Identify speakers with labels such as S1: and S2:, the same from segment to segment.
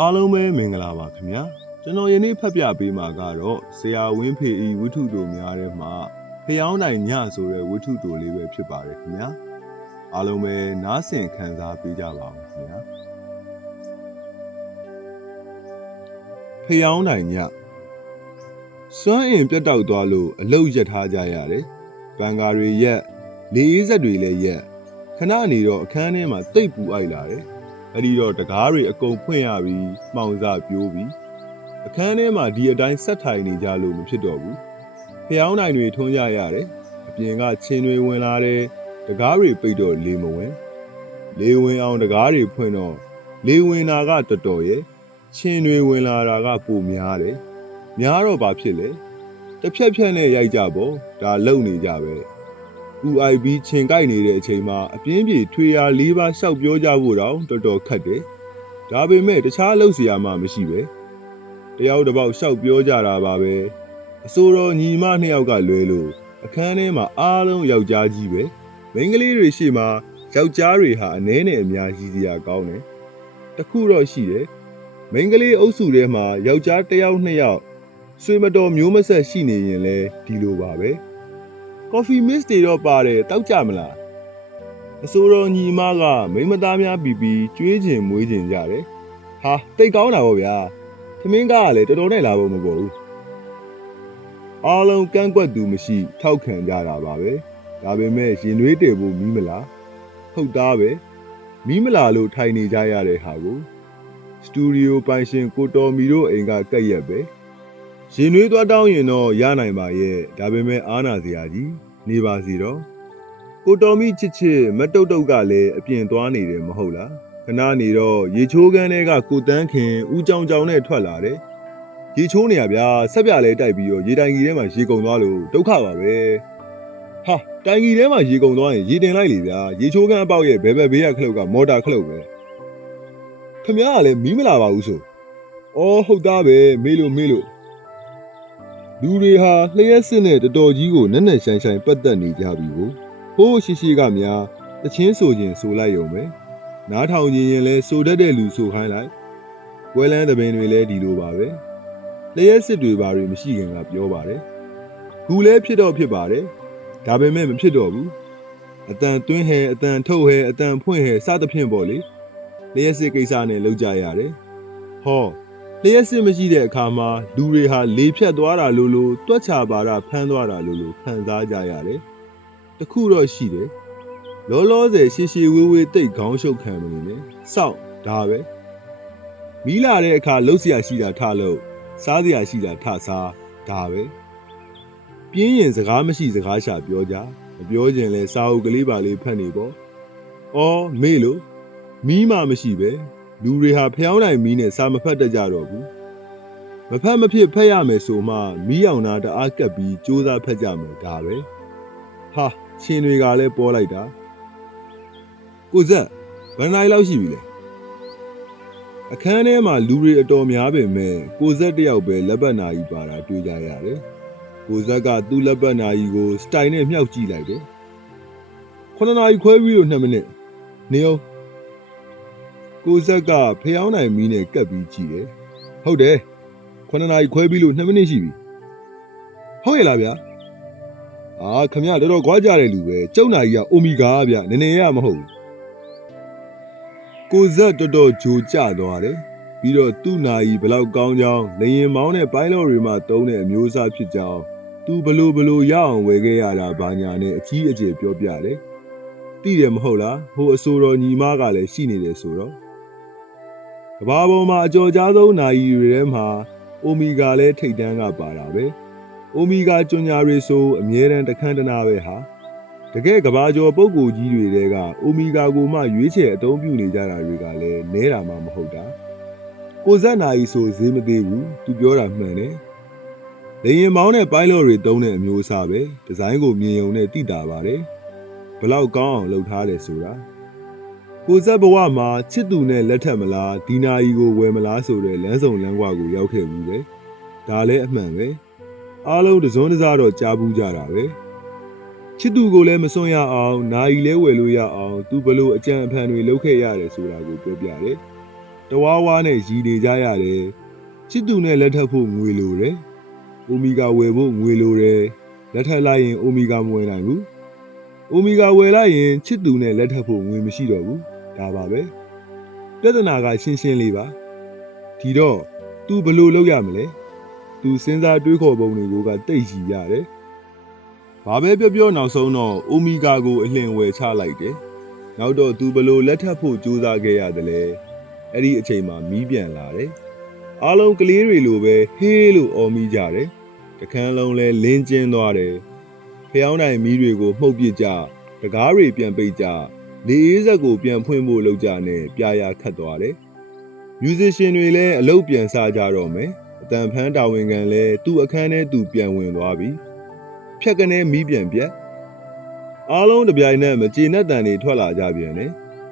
S1: အားလုံးပဲမင်္ဂလာပါခင်ဗျာကျွန်တော်ယနေ့ဖတ်ပြပေးမှာကတော့ဆရာဝင်းဖေဤဝိထုတို့များထဲမှာဖျောင်းနိုင်ညဆိုတဲ့ဝိထုတို့လေးပဲဖြစ်ပါတယ်ခင်ဗျာအားလုံးပဲနားဆင်ခံစားပေးကြပါဦးခင်ဗျာဖျောင်းနိုင်ညစွမ်းအင်ပြတ်တောက်သွားလို့အလုတ်ရက်ထားကြရတယ်ဘန်ကာတွေရက်လေအေးဆက်တွေလည်းရက်ခဏနေတော့အခန်းထဲမှာတိတ်ပူအိုက်လာတယ် အဲ့ဒီတော့တကားတွေအကုန်ဖွင့်ရပြီးမှောင်စပြိုးပြီးအခန်းထဲမှာဒီအတိုင်းဆက်ထိုင်နေကြလို့မဖြစ်တော့ဘူးဖျောင်းနိုင်တွေထွန်းကြရတယ်အပြင်ကချင်းတွေဝင်လာတယ်တကားတွေပိတ်တော့လေမဝင် လေဝင်အောင်တကားတွေဖွင့်တော့လေဝင်တာကတော်တော်ရဲ့ချင်းတွေဝင်လာတာကပိုများတယ်များတော့ဘာဖြစ်လဲတစ်ဖြက်ဖြက်နဲ့ရိုက်ကြပေါ့ဒါလုံနေကြပဲ UIB ချင်းကိုက်နေတဲ့အချိန်မှာအပြင်းပြေထွေရာ၄ပါးရှောက်ပြောကြဖို့တော့တော်တော်ခက်တယ်။ဒါပေမဲ့တခြားလုပ်စရာမှမရှိပဲ။တယောက်တစ်ပေါက်ရှောက်ပြောကြတာပါပဲ။အစိုးရညီမနှစ်ယောက်ကလွဲလို့အခန်းထဲမှာအားလုံးယောက်ျားကြီးပဲ။မိန်းကလေးတွေရှိမှယောက်ျားတွေဟာအနှဲနဲ့အများကြီးစရာကောင်းတယ်။တခုတော့ရှိတယ်။မိန်းကလေးအုပ်စုထဲမှာယောက်ျားတစ်ယောက်နှစ်ယောက်ဆွေမတော်မျိုးမဆက်ရှိနေရင်လည်းဒီလိုပါပဲ။ coffee mist တွေတော့ပါတယ်တောက်ကြမလားအစိုးရညီမကမိန်းမသားများပြီးပြီးကျွေးကျင်မွေးကျင်ကြတယ်ဟာတိတ်ကောင်းတာပေါ့ဗျာသမင်းကားကလည်းတော်တော်နဲ့လာဖို့မပေါ်ဘူးအားလုံးကန့်ကွက်သူမရှိ ထောက်ခံကြတာပါပဲဒါပေမဲ့ရင်နွေးတည်ဖို့မီးမလားဟုတ်သားပဲမီးမလာလို့ထိုင်နေကြရတဲ့ဟာကိုစတူဒီယိုပိုင်ရှင်ကိုတော်မီတို့အိမ်ကကက်ရက်ပဲ ရင်နွေးသွားတောင်းရင်တော့ရနိုင်ပါရဲ့ဒါပေမဲ့အားနာစရာကြီးနေပါစီတော့ကိုတော်မီချစ်ချစ်မတုတ်တုတ်ကလည်းအပြင်သွားနေတယ်မဟုတ်လားခဏနေတော့ရေချိုးကန်းထဲကကိုတန်းခင်ဦးကြောင်ကြောင်နဲ့ထွက်လာတယ်ရေချိုးနေရဗျာဆက်ပြလဲတိုက်ပြီးတော့ရေတိုင်ကြီးထဲမှာရေကုန်သွားလို့ဒုက္ခပါပဲဟာတိုင်ကြီးထဲမှာရေကုန်သွားရင်ရေတင်လိုက်လေဗျာရေချိုးကန်းအပေါက်ရဲ့ဘယ်ဘက်ဘေးကခလုတ်ကမော်တာခလုတ်ပဲခမရကလည်းမီးမလာပါဘူးဆိုအော်ဟုတ်သားပဲမေးလို့မေးလို့ လူတွေဟာလျှက်စစ်နဲ့တော်တော်ကြီးကိုနက်နက်ရှိုင်းရှိုင်းပတ်သက်နေကြပြီကိုဟိုးရှိရှိကများတချင်းဆိုခြင်းဆိုလိုက်ရုံပဲနားထောင်ခြင်းရင်လဲဆိုတတ်တဲ့လူဆိုခိုင်းလိုက်ဝဲလန်းသပင်တွေလည်းဒီလိုပါပဲလျှက်စစ်တွေဘာတွေမရှိခင်ကပြောပါတယ်ခုလဲဖြစ်တော့ဖြစ်ပါတယ်ဒါပေမဲ့မဖြစ်တော့ဘူးအတန်တွင်းဟဲအတန်ထုတ်ဟဲအတန်ဖွင့်ဟဲစသဖြင့်ပေါ့လေလျှက်စစ်ကိစ္စနဲ့လောက်ကြရတယ်ဟော လျှက်စစ်မရှိတဲ့အခါမှာလူတွေဟာလေဖြတ်သွားတာလိုလိုတွက်ချပါတာဖမ်းသွားတာလိုလိုခံစားကြရတယ်။တခုတော့ရှိတယ်။လောလောဆယ်ရှည်ရှည်ဝေးဝေးတိတ်ခေါင်းရှုပ်ခံမနေနဲ့။စောက်ဒါပဲ။မီးလာတဲ့အခါလှုပ်ရှားရှိတာထလှုပ်စားစရာရှိတာထစားဒါပဲ။ပြင်းရင်စကားမရှိစကားရှာပြောကြ။မပြောကျင်လဲစာအုပ်ကလေးပါလေးဖတ်နေပေါ့။အော်မေ့လို့မီးမှမရှိပဲ။ လူတွေဟာဖျောင်းနိုင်မီးနဲ့စာမဖတ်တတ်ကြတော့ဘူးမဖတ်မဖြစ်ဖတ်ရမယ်ဆိုမှမီးရောင်တာတအားကပ်ပြီးစူးစမ်းဖတ်ကြမယ်ဒါပဲဟာရှင်တွေကလည်းပေါ်လိုက်တာကိုဇက်ဘယ်နိုင်လောက်ရှိပြီလဲအခန်းထဲမှာလူတွေအတော်များပေမဲ့ကိုဇက်တယောက်ပဲလက်ပတ်နာကြီးပါတာတွေ့ကြရတယ်ကိုဇက်ကသူ့လက်ပတ်နာကြီးကိုစတိုင်နဲ့မြှောက်ကြည့်လိုက်တယ်ခုနှစ်နာရီခွဲပြီးတော့2မိနစ်နေအောင် ကိုဇက်ကဖျောင်းနိုင်မီးနဲ့ကပ်ပြီးကြည့်တယ်။ဟုတ်တယ်။9နာရီခွဲပြီးလို့2မိနစ်ရှိပြီ။ဟုတ်ရဲ့လားဗျာ။အာခမရတော်တော်ကြွားကြတဲ့လူပဲ။ကျုံနာကြီးကအိုမီဂါဗျ။နည်းနည်းရမဟုတ်ဘူး။ကိုဇက်တော်တော်ဂျိုကျသွားတယ်။ပြီးတော့သူ့နာကြီးဘလောက်ကောင်းကြောင်းလေရင်မောင်းတဲ့ပိုင်းလော်တွေမှာတုံးတဲ့အမျိုးအစားဖြစ်ကြောင်းသူဘလို့ဘလို့ရအောင်ဝယ်ခဲ့ရတာဘာညာနဲ့အကြီးအကျယ်ပြောပြတယ်။သိတယ်မဟုတ်လား။ဟိုအဆိုတော်ညီမကလည်းရှိနေတယ်ဆိုတော့ ကဘာပေါ်မှာအကျော်ကြားဆုံးနာယီတွေထဲမှာအိုမီဂါလည်းထိတ်တန်းကပါတာပဲအိုမီဂါကျွညာတွေဆိုအမြဲတမ်းတခန်းတနာပဲဟာတကယ်ကဘာကျော်ပုံကိုကြီးတွေတဲကအိုမီဂါကိုမှရွေးချယ်အသုံးပြုနေကြတာတွေကလည်းနဲတာမှမဟုတ်တာကိုဇက်နာယီဆိုဈေးမသေးဘူးသူပြောတာမှန်တယ်လေရင်မောင်းတဲ့ပိုင်းလော်တွေတုံးတဲ့အမျိုးအစားပဲဒီဇိုင်းကိုမြင်ုံနဲ့တိတာပါတယ်ဘလောက်ကောင်းအောင်လုပ်ထားတယ်ဆိုတာ ကိုဇက်ဘဝမှာချစ်သူနဲ့လက်ထပ်မလားဒီနာယီကိုဝယ်မလားဆိုတဲ့လမ်းစုံလမ်းကွာကိုရောက်ခဲ့ဘူးလေဒါလည်းအမှန်ပဲအားလုံးတစုံတစားတော့ကြားဘူးကြတာပဲချစ်သူကိုလည်းမစွန့်ရအောင်နာယီလည်းဝယ်လို့ရအောင်သူဘလို့အကြံအဖန်တွေလုပ်ခဲ့ရတယ်ဆိုတာကိုပြောပြတယ်တတဝါဝါနဲ့ရည်နေကြရတယ်ချစ်သူနဲ့လက်ထပ်ဖို့ငွေလိုတယ်အိုမီဂါဝယ်ဖို့ငွေလိုတယ်လက်ထပ်လိုက်ရင်အိုမီဂါမဝယ်နိုင်ဘူးအိုမီဂါဝယ်လိုက်ရင်ချစ်သူနဲ့လက်ထပ်ဖို့ငွေမရှိတော့ဘူး ဒါပါပဲပြဿနာကရှင်းရှင်းလေးပါဒီတော့ तू ဘယ်လိုလုပ်ရမလဲ तू စဉ်းစားတွေးခေါ်ပုံတွေကိုကတိတ်ကြီးရတယ်ဘာပဲပြောပြောနောက်ဆုံးတော့အိုမီဂါကိုအလင်ဝယ်ချလိုက်တယ်နောက်တော့ तू ဘယ်လိုလက်ထပ်ဖို့ကြိုးစားခဲ့ရတယ်လဲအဲ့ဒီအချိန်မှာမီးပြန်လာတယ်အားလုံးကလေးတွေလိုပဲဟေးလို့အော်မိကြတယ်တခန်းလုံးလဲလင်းကျင်းသွားတယ်ဖျောင်းနိုင်မီးတွေကိုမှုတ်ပစ်ကြတကားတွေပြန်ပိတ်ကြ လေအေးဆက်ကိုပြန်ဖွင့်ဖို့လုပ်ကြနဲ့ပြာရခတ်သွားတယ်မြူဇီရှင်းတွေလည်းအလုပ်ပြန်စားကြတော့မယ်အတန်ဖန်းတာဝန်ခံလည်းသူ့အခန်းထဲသူပြန်ဝင်သွားပြီဖြက်ကနေမီးပြန်ပြက်အားလုံးတစ်ပြိုင်နက်မကျေနပ်တန်တွေထွက်လာကြပြန်တယ်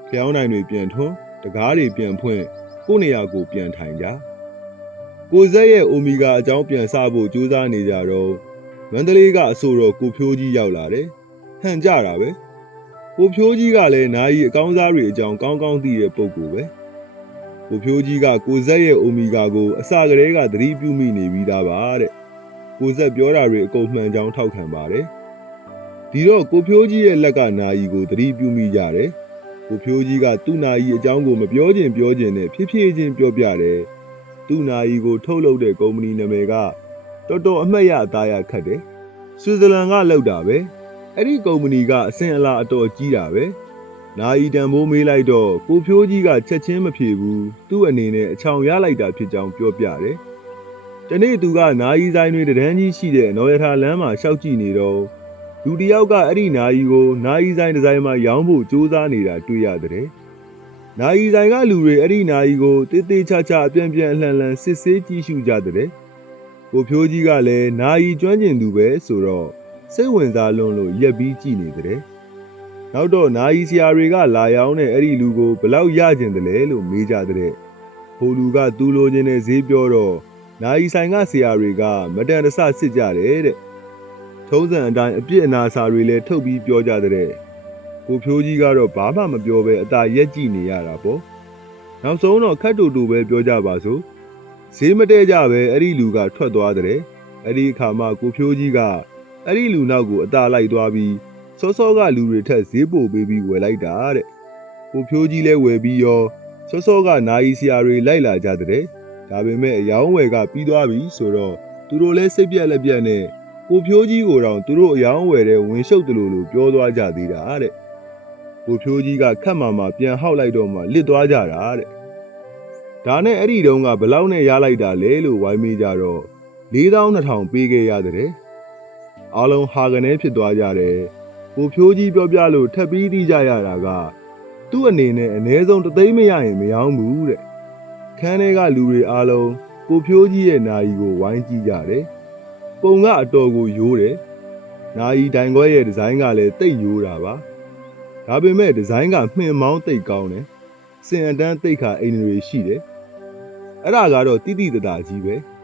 S1: ဖျောင်းနိုင်တွေပြန်ထွန်းတကားတွေပြန်ဖွင့်ကိုယ့်နေရာကိုပြန်ထိုင်ကြကိုဇက်ရဲ့အိုမီဂါအကြောင်းပြန်စဖို့ကြိုးစားနေကြတော့မန္တလေးကအဆိုတော်ကိုဖြိုးကြီးရောက်လာတယ်ဟန်ကြတာပဲ ကိုဖြိုးကြီးကလည်းနာယီအကောင်းစားတွေအကြောင်းကောင်းကောင်းသိတဲ့ပုံကိုပဲကိုဖြိုးကြီးကကိုဇက်ရဲ့အိုမီဂါကိုအစကတည်းကသတိပြုမိနေပြီးသားပါတဲ့ကိုဇက်ပြောတာတွေအကုန်မှန်ကြောင်းထောက်ခံပါတယ်ဒီတော့ကိုဖြိုးကြီးရဲ့လက်ကနာယီကိုသတိပြုမိကြတယ်ကိုဖြိုးကြီးကသူ့နာယီအကြောင်းကိုမပြောချင်ပြောချင်နဲ့ဖြည်းဖြည်းချင်းပြောပြတယ်။သူ့နာယီကိုထုတ်လုပ်တဲ့ကုမ္ပဏီနာမည်ကတော်တော်အမှတ်ရအသားရခတ်တယ်။ဆွစ်ဇာလန်ကလောက်တာပဲ။ အဲ့ဒီကုမ္ပဏီကအစင်အလာအတော်ကြီးတာပဲ။နာယီတန်ဖိုးမေးလိုက်တော့ကိုဖြိုးကြီးကချက်ချင်းမဖြေဘူး။သူ့အနေနဲ့အချောင်ရလိုက်တာဖြစ်ကြောင်းပြောပြတယ်။တနေ့သူကနာယီဆိုင်တွေတန်းကြီးရှိတဲ့နော်ရထာလမ်းမှာရှောက်ကြည့်နေတော့လူတစ်ယောက်ကအဲ့ဒီနာယီကိုနာယီဆိုင်ဒီဇိုင်းမှာရောင်းဖို့ကြိုးစားနေတာတွေ့ရတယ်။နာယီဆိုင်ကလူတွေအဲ့ဒီနာယီကိုတေးသေးချာချာအပြန်ပြန်အလှန်လှန်စစ်ဆေးကြည့်ရှုကြတဲ့။ကိုဖြိုးကြီးကလည်းနာယီကျွမ်းကျင်သူပဲဆိုတော့ စိတ်ဝင်စားလွန်းလို့ရက်ပြီးကြည့်နေတဲ့။နောက်တော့နာယီဆရာတွေကလာရောက်တဲ့အဲ့ဒီလူကိုဘလောက်ရကျင်တယ်လဲလို့မေးကြတဲ့။ဟိုလူကသူ့လိုချင်တဲ့ဈေးပြောတော့နာယီဆိုင်ကဆရာတွေကမတန်တဆစစ်ကြတယ်တဲ့။ထုံးစံအတိုင်းအပြစ်အနာစာတွေလည်းထုတ်ပြီးပြောကြတဲ့ကိုဖြိုးကြီးကတော့ဘာမှမပြောဘဲအသာရက်ကြည့်နေရတာပေါ့နောက်ဆုံးတော့ခတ်တူတူပဲပြောကြပါစို့ဈေးမတဲကြပဲအဲ့ဒီလူကထွက်သွားတဲ့အဲ့ဒီအခါမှကိုဖြိုးကြီးက အဲ့ဒီလူနောက်ကိုအသာလိုက်သွားပြီးစောစောကလူတွေထက်ဈေးပိုပေးပြီးဝယ်လိုက်တာတဲ့ကိုဖြိုးကြီးလည်းဝယ်ပြီးရောစောစောကနာယီဆရာတွေလိုက်လာကြတဲ့ဒါပေမဲ့အယောင်းဝယ်ကပြီးသွားပြီဆိုတော့သူတို့လည်းစိတ်ပြက်လက်ပြက်နဲ့ကိုဖြိုးကြီးကိုတော့သူတို့အယောင်းဝယ်တဲ့ဝင်ရှုပ်တယ်လို့လို့ပြောသွားကြသေးတာတဲ့ကိုဖြိုးကြီးကခက်မာမာပြန်ဟောက်လိုက်တော့မှလစ်သွားကြတာတဲ့ဒါနဲ့အဲ့ဒီတုန်းကဘလောက်နဲ့ရလိုက်တာလဲလို့ဝိုင်းမေးကြတော့4200ပေးခဲ့ရတဲ့ အားလုံးဟာကနေဖြစ်သွားကြတယ်ကိုဖြိုးကြီးပြောပြလို့ထပ်ပြီးသိကြရတာကသူ့အနေနဲ့အ ਨੇ ဆုံးတသိန်းမရရင်မရောင်းဘူးတဲ့ခန်းထဲကလူတွေအားလုံးကိုဖြိုးကြီးရဲ့နာယီကိုဝိုင်းကြည့်ကြတယ်ပုံကအတော်ကိုယိုးတယ်။နာယီတိုင်ခွဲရဲ့ဒီဇိုင်းကလည်းတိတ်ယိုးတာပါ။ဒါပေမဲ့ဒီဇိုင်းကမှင်မောင်းတိတ်ကောင်းတယ်။စင်အတန်းတိတ်ခါအိမ်တွေရှိတယ်။အဲ့ဒါကတော့တိတိတတာကြီးပဲ။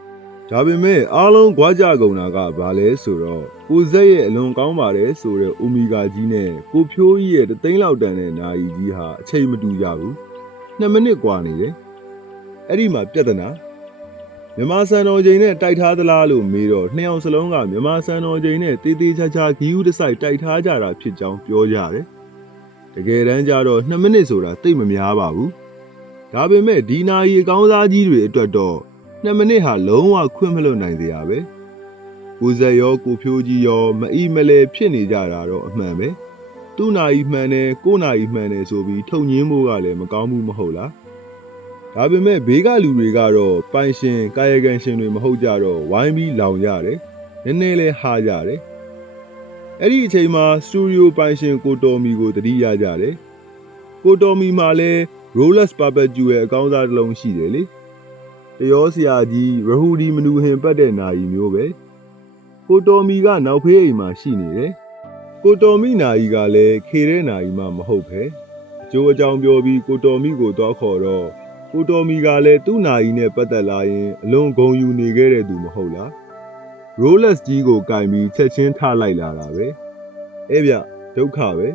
S1: ဒါပေမဲ့အားလုံးကြွားကြကုန်တာကဘာလဲဆိုတော့ကိုဇက်ရဲ့အလွန်ကောင်းပါတယ်ဆိုတဲ့အိုမီဂါကြီးနဲ့ကိုဖြိုးကြီးရဲ့တသိန်းလောက်တန်တဲ့နာယီကြီးဟာအချိန်မတူကြဘူး။2မိနစ်กว่าနေတယ်။အဲ့ဒီမှာပြဿနာ မြန်မာစံတော်ချိန်နဲ့တိုက်ထားသလားလို့မေးတော့နှစ်ယောက်စလုံးကမြန်မာစံတော်ချိန်နဲ့တေးသေးချာချာဂီယူတစ်ဆိုင်တိုက်ထားကြတာဖြစ်ကြောင်းပြောကြတယ်။တကယ်တမ်းကျတော့2မိနစ်ဆိုတာတိတ်မများပါဘူး။ဒါပေမဲ့ဒီနာရီအကောင်းစားကြီးတွေအတွက်တော့ 2မိနစ်ဟာလုံးဝခွင့်မလွတ်နိုင်သေးရပဲ။ကိုဇက်ရောကိုဖြိုးကြီးရောမအီမလဲဖြစ်နေကြတာတော့အမှန်ပဲ။သူ့နာရီမှန်တယ်ကိုယ်နာရီမှန်တယ်ဆိုပြီးထုံငင်းဖို့ကလည်းမကောင်းဘူးမဟုတ်လား။ဒါပေမဲ့ဘေးကလူတွေကတော့ပိုင်ရှင်ကာယကံရှင်တွေမဟုတ်ကြတော့ဝိုင်းပြီးလောင်ရတယ်။နည်းနည်းလဲဟာကြတယ်။အဲ့ဒီအချိန်မှာစတူဒီယိုပိုင်ရှင်ကိုတော်မီကိုတတိရကြတယ်။ကိုတော်မီမှာလဲ Rolex Barbecue ရဲ့အကောင်းစားတစ်လုံးရှိတယ်လေ။ တရောဆရာကြီးရဟူဒီမနူဟင်ပတ်တဲ့နာယီမျိုးပဲ။ကိုတော်မီကနောက်ဖေးအိမ်မှာရှိနေတယ်။ကိုတော်မီနာယီကလည်းခေတဲ့နာယီမှမဟုတ်ပဲ။အကျိုးအကြောင်းပြောပြီးကိုတော်မီကိုတော့ခေါ်တော့ကိုတော်မီကလည်းသူ့နာယီနဲ့ပတ်သက်လာရင်အလွန်ဂုံယူနေခဲ့တဲ့သူမဟုတ်လား Rolex ကြီးကိုကင်ပြီးချက်ချင်းထလိုက်လာတာပဲအဲ့ဗျဒုက္ခပဲ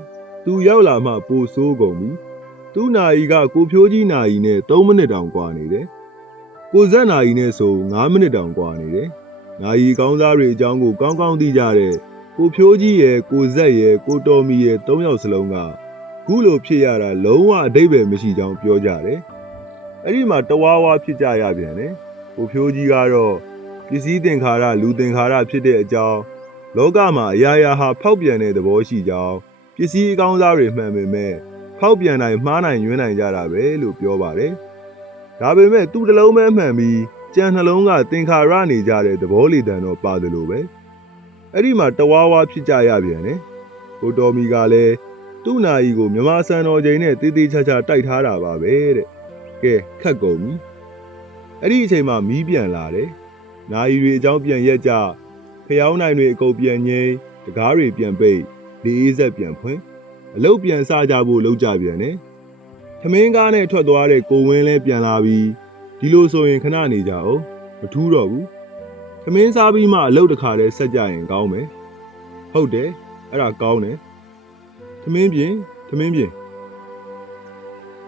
S1: သူရောက်လာမှပိုဆိုးကုန်ပြီသူ့နာယီကကိုဖြိုးကြီးနာယီနဲ့3မိနစ်တောင်ကွာနေတယ် ကိုဇက်နာယီနဲ့ဆို9မိနစ်တောင်ကွာနေတယ်နာယီကောင်းသားတွေအကြောင်းကိုကောင်းကောင်းသိကြတဲ့ကိုဖြိုးကြီးရဲ့ကိုဇက်ရဲ့ကိုတော်မီရဲ့3ယောက်စလုံးကခုလိုဖြစ်ရတာလုံးဝအတိတ်ပဲမရှိကြောင်းပြောကြတယ်အဲ့ဒီမှာတဝါဝါဖြစ်ကြရပြန်တယ်ကိုဖြိုးကြီးကတော့ပစ္စည်းသင်္ခါရလူသင်္ခါရဖြစ်တဲ့အကြောင်းလောကမှာအရာရာဟာဖောက်ပြန်တဲ့သဘောရှိကြောင်းပစ္စည်းအကောင်းစားတွေမှန်ပေမဲ့ဖောက်ပြန်နိုင်မှားနိုင်ယွင်းနိုင်ကြတာပဲလို့ပြောပါတယ် ဒါပေမဲ့သူ့တစ်လုံးပဲမှန်ပြီးကြံနှလုံးကသင်္ခါရနေကြတဲ့သဘောလေတံတော့ပါတယ်လို့ပဲအဲ့ဒီမှာတဝါဝါဖြစ်ကြရပြန်တယ်ကိုတော်မီကလည်းသူ့နာယီကိုမြမဆန်တော်ချိန်နဲ့တေးသေးချာချာတိုက်ထားတာပါပဲတဲ့ကဲခတ်ကုန်ပြီအဲ့ဒီအချိန်မှာမီးပြန်လာတယ်နာယီတွေအကြောင်းပြန်ရက်ကြဖျောင်းနိုင်တွေအကုန်ပြန်ငိမ့်တကားတွေပြန်ပိတ်လေအေးဆက်ပြန်ဖွင့်အလုတ်ပြန်စကြဖို့လုပ်ကြပြန်တယ် ထမင်းကားနဲ့ထွက်သွားတဲ့ကိုဝင်းလဲပြန်လာပြီးဒီလိုဆိုရင်ခဏနေကြအောင်မထူးတော့ဘူးထမင်းစားပြီးမှအလုတ်တစ်ခါတည်းဆက်ကြရင်ကောင်းမယ်ဟုတ်တယ်အဲ့ဒါကောင်းတယ်ထမင်းပြင်ထမင်းပြင်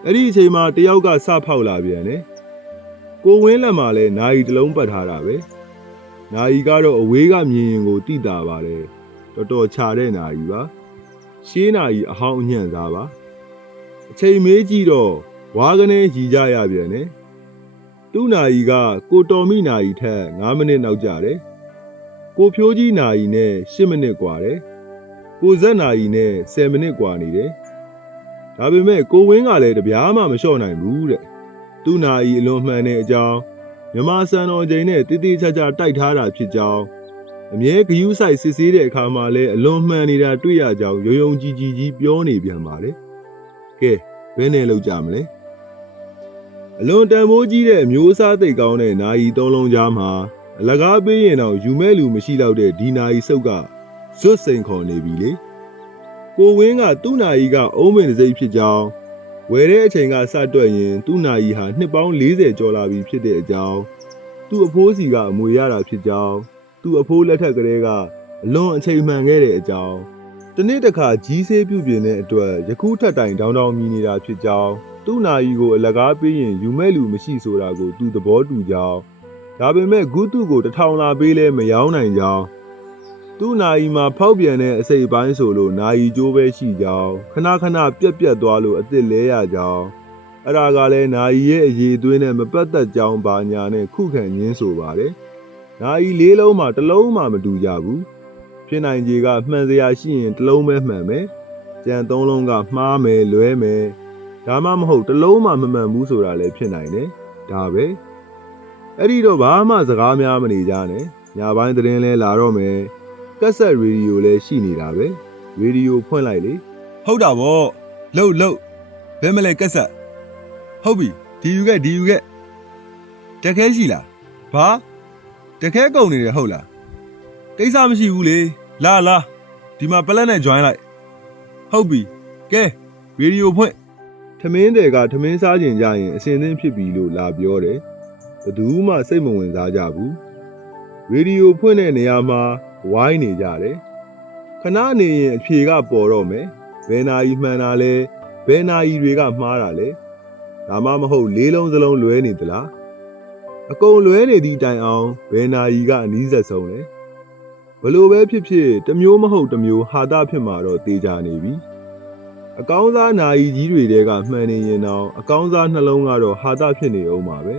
S1: အဲ့ဒီအချိန်မှာတယောက်ကစဖောက်လာပြန်တယ်ကိုဝင်းလက်မှာလဲနာယီတစ်လုံးပတ်ထားတာပဲနာယီကတော့အဝေးကမြင်ရင်ကိုတိတာပါတယ်တော်တော်ခြာတဲ့နာယီပါရှေးနာယီအဟောင်းအညံ့သားပါ အချိန်မေးကြည့်တော့ဝါကနေရီကြရပြန်တယ်သူ့နာယီကကိုတော်မိနာယီထက်9မိနစ်နောက်ကျတယ်ကိုဖြိုးကြီးနာယီနဲ့10မိနစ်กว่าတယ်ကိုဇက်နာယီနဲ့10မိနစ်กว่าနေတယ်ဒါပေမဲ့ကိုဝင်းကလည်းတပြားမှမလျှော့နိုင်ဘူးတဲ့သူ့နာယီအလွန်မှန်တဲ့အကြောင်းမြမစံတော်ချိန်နဲ့တိတိကျကျတိုက်ထားတာဖြစ်ကြောင်းအမြဲဂယုဆိုင်စစ်ဆေးတဲ့အခါမှာလည်းအလွန်မှန်နေတာတွေ့ရကြောင်းယုံယုံကြည်ကြည်ကြီးပြောနေပြန်ပါလေ ကဲဘယ်နဲ့လောက်ကြမလဲအလွန်တန်ဖိုးကြီးတဲ့အမျိုးအစားသိပ်ကောင်းတဲ့နာယီသုံးလုံးကြားမှာအလကားပေးရင်တော့ယူမဲ့လူမရှိတော့တဲ့ဒီနာယီစုပ်ကဇွတ်စိန်ခေါ်နေပြီလေကိုဝင်းကသူ့နာယီကအုံးမင်စိတ်ဖြစ်ကြောင်းဝယ်တဲ့အချိန်ကစတွက်ရင်သူ့နာယီဟာနှစ်ပေါင်း40ကျော်လာပြီဖြစ်တဲ့အကြောင်းသူ့အဖိုးစီကအမွေရတာဖြစ်ကြောင်းသူ့အဖိုးလက်ထက်ကလေးကအလွန်အချိန်မှန်ခဲ့တဲ့အကြောင်း တနေ့တစ်ခါကြီးစေးပြုပြင်တဲ့အတွက်ယခုထက်တိုင်တောင်းတောင်းမြည်နေတာဖြစ်ကြောင်းသူ့နာယီကိုအလကားပေးရင်ယူမဲ့လူမရှိဆိုတာကိုသူသဘောတူကြောင်းဒါပေမဲ့ဂုတုကိုတထောင်လာပေးလဲမယောင်းနိုင်ကြောင်းသူ့နာယီမှာဖောက်ပြန်တဲ့အစိပ်ပိုင်းဆိုလို့နာယီကျိုးပဲရှိကြောင်းခဏခဏပြက်ပြက်သွားလို့အစ်စ်လဲရကြောင်းအဲ့ဒါကလည်းနာယီရဲ့အရေးသွင်းနဲ့မပတ်သက်ကြောင်းဘာညာနဲ့ခုခံညင်းဆိုပါတယ်နာယီလေးလုံးမှာတစ်လုံးမှမတူကြဘူး ဖြစ်နိုင်ခြေကမှန်စရာရှိရင်တစ်လုံးပဲမှန်မယ်ကြံသုံးလုံးကမှားမယ်လွဲမယ်ဒါမှမဟုတ်တစ်လုံးမှမမှန်ဘူးဆိုတာလည်းဖြစ်နိုင်တယ်ဒါပဲအဲ့ဒီတော့ဘာမှစကားများမနေကြနဲ့ညပိုင်းသတင်းလဲလာတော့မယ်ကက်ဆက်ရေဒီယိုလည်းရှိနေတာပဲရေဒီယိုဖွင့်လိုက်လေဟုတ်တာဗောလှုပ်လှုပ်ဘယ်မလဲကက်ဆက်ဟုတ်ပြီဒီယူခဲ့ဒီယူခဲ့တခဲရှိလားဘာတခဲကုန်နေတယ်ဟုတ်လား ကိစ္စမရှိဘူးလေလာလာဒီမှာပလက်နဲ့ join လိုက်ဟုတ်ပြီကဲရေဒီယိုဖွင့်ထမင်းတွေကထမင်းစားကြင်ကြရင်အစင်သင်းဖြစ်ပြီလို့လာပြောတယ်ဘယ်သူမှစိတ်မဝင်စားကြဘူးရေဒီယိုဖွင့်တဲ့နေရာမှာဝိုင်းနေကြတယ်ခဏနေရင်အဖြေကပေါ်တော့မယ်ဘယ်နာကြီးမှန်တာလဲဘယ်နာကြီးတွေကမှားတာလဲဒါမှမဟုတ်လေးလုံးစလုံးလွဲနေသလားအကုန်လွဲနေသည့်တိုင်အောင်ဘယ်နာကြီးကအနည်းဆက်ဆုံးလဲဘ လို့ပဲဖြစ်ဖြစ်တစ်မျိုးမဟုတ်တစ်မျိုးဟာတာဖြစ်မှာတော့တေချာနေပြီအကောင်းစားနာယီကြီးတွေတဲကမှန်နေရင်တော့အကောင်းစားနှလုံးကတော့ဟာတာဖြစ်နေအောင်ပါပဲ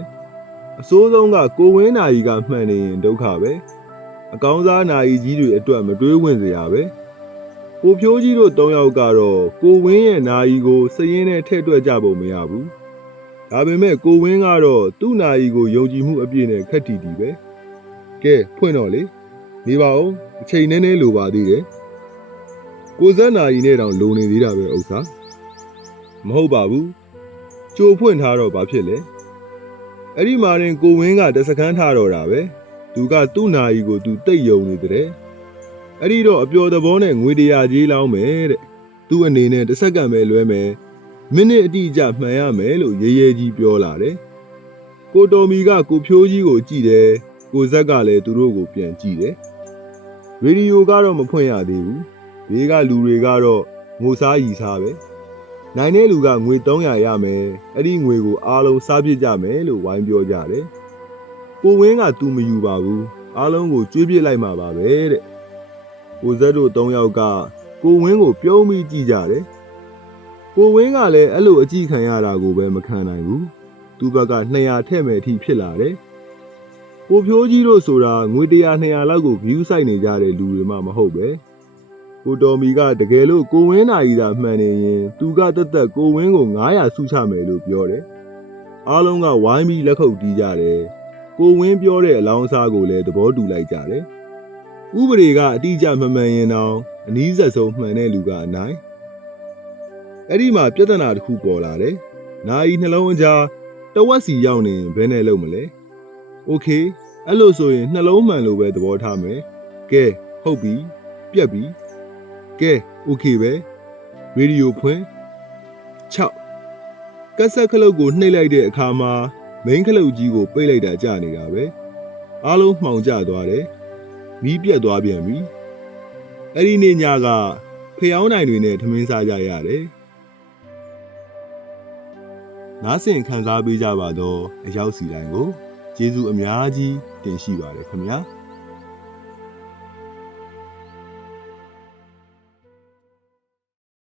S1: အဆိုးဆုံးကကိုဝင်းနာယီကမှန်နေရင်ဒုက္ခပဲအကောင်းစားနာယီကြီးတွေအတွက်မတွေးဝင်စရာပဲကိုဖြိုးကြီးတို့၃ယောက်ကတော့ကိုဝင်းရဲ့နာယီကိုစည်ရင်းနဲ့ထည့်တွက်ကြပုံမရဘူးဒါပေမဲ့ကိုဝင်းကတော့သူ့နာယီကိုယုံကြည်မှုအပြည့်နဲ့ခက်တီတီပဲကဲဖွင့်တော့လေ နေပါဦးအချိန်နည်းနည်းလိုပါသေးတယ်ကိုဇက်နာယီနဲ့တောင်လုံနေသေးတာပဲဥစ္စာမဟုတ်ပါဘူးကြိုဖွင့်ထားတော့ဘာဖြစ်လဲအဲ့ဒီမှာရင်ကိုဝင်းကတစကန်းထားတော့တာပဲသူကသူ့နာယီကိုသူတိတ်ယုံနေတဲ့အဲ့ဒီတော့အပျော်သဘောနဲ့ငွေတရာကြီးလောင်းမယ်တဲ့သူ့အနေနဲ့တစ်စက္ကန့်ပဲလွဲမယ်မိနစ်အတိအကျမှန်ရမယ်လို့ရေရဲကြီးပြောလာတယ်ကိုတော်မီကကိုဖြိုးကြီးကိုကြည့်တယ်ကိုဇက်ကလည်းသူတို့ကိုပြန်ကြည့်တယ် ရေဒီယိုကတော့မဖွင့်ရသေးဘူးဘေးကလူတွေကတော့ငိုစားရီစားပဲနိုင်တဲ့လူကငွေ300ရမယ်အဲ့ဒီငွေကိုအားလုံးစားပြစ်ကြမယ်လို့ဝိုင်းပြောကြတယ်ကိုဝင်းကသူမယူပါဘူးအားလုံးကိုကျွေးပြစ်လိုက်မှာပါပဲတဲ့ကိုဇက်တို့3ယောက်ကကိုဝင်းကိုပြုံးပြီးကြည့်ကြတယ်ကိုဝင်းကလည်းအဲ့လိုအကြည့်ခံရတာကိုပဲမခံနိုင်ဘူးသူ့ဘက်က200ထည့်မယ်အထိဖြစ်လာတယ် ကိုဖြိုးကြီးတို့ဆိုတာငွေ100 200လောက်ကို view စိုက်နေကြတဲ့လူတွေမှမဟုတ်ပဲကိုတော်မီကတကယ်လို့ကိုဝင်းနာကြီးသာမှန်နေရင်သူကတက်တက်ကိုဝင်းကို900စုချမယ်လို့ပြောတယ်။အားလုံးကဝိုင်းပြီးလက်ခုပ်တီးကြတယ်။ကိုဝင်းပြောတဲ့အလောင်းစားကိုလည်းသဘောတူလိုက်ကြတယ်။ဥပဒေကအတိအကျမမှန်ရင်တော့အနည်းဆက်ဆုံးမှန်တဲ့လူကအနိုင်။အဲ့ဒီမှာပြဿနာတစ်ခုပေါ်လာတယ်။နာယီနှလုံးအကြားတဝက်စီရောက်နေရင်ဘယ်နဲ့လုပ်မလဲ။ Okay အဲ့လိုဆိုရင်နှလုံးမှန်လို့ပဲသဘောထားမယ်။ကဲဟုတ်ပြီပြက်ပြီကဲ okay ပဲရေဒီယိုဖွင့်6ကက်ဆက်ခလုတ်ကိုနှိပ်လိုက်တဲ့အခါမှာ main ခလုတ်ကြီးကိုပိတ်လိုက်တာကြာနေတာပဲအားလုံးမှောင်ကျသွားတယ်မီးပြတ်သွားပြန်ပြီအဲ့ဒီနေ့ညကဖျောင်းနိုင်တွေနဲ့ထမင်းစားကြရတယ်နားဆင်ခံစားပေးကြပါတော့အရောက်စီတိုင်းကို ကျေးဇူးအများကြီးတင်ရှိပါတယ်ခင်ဗျာ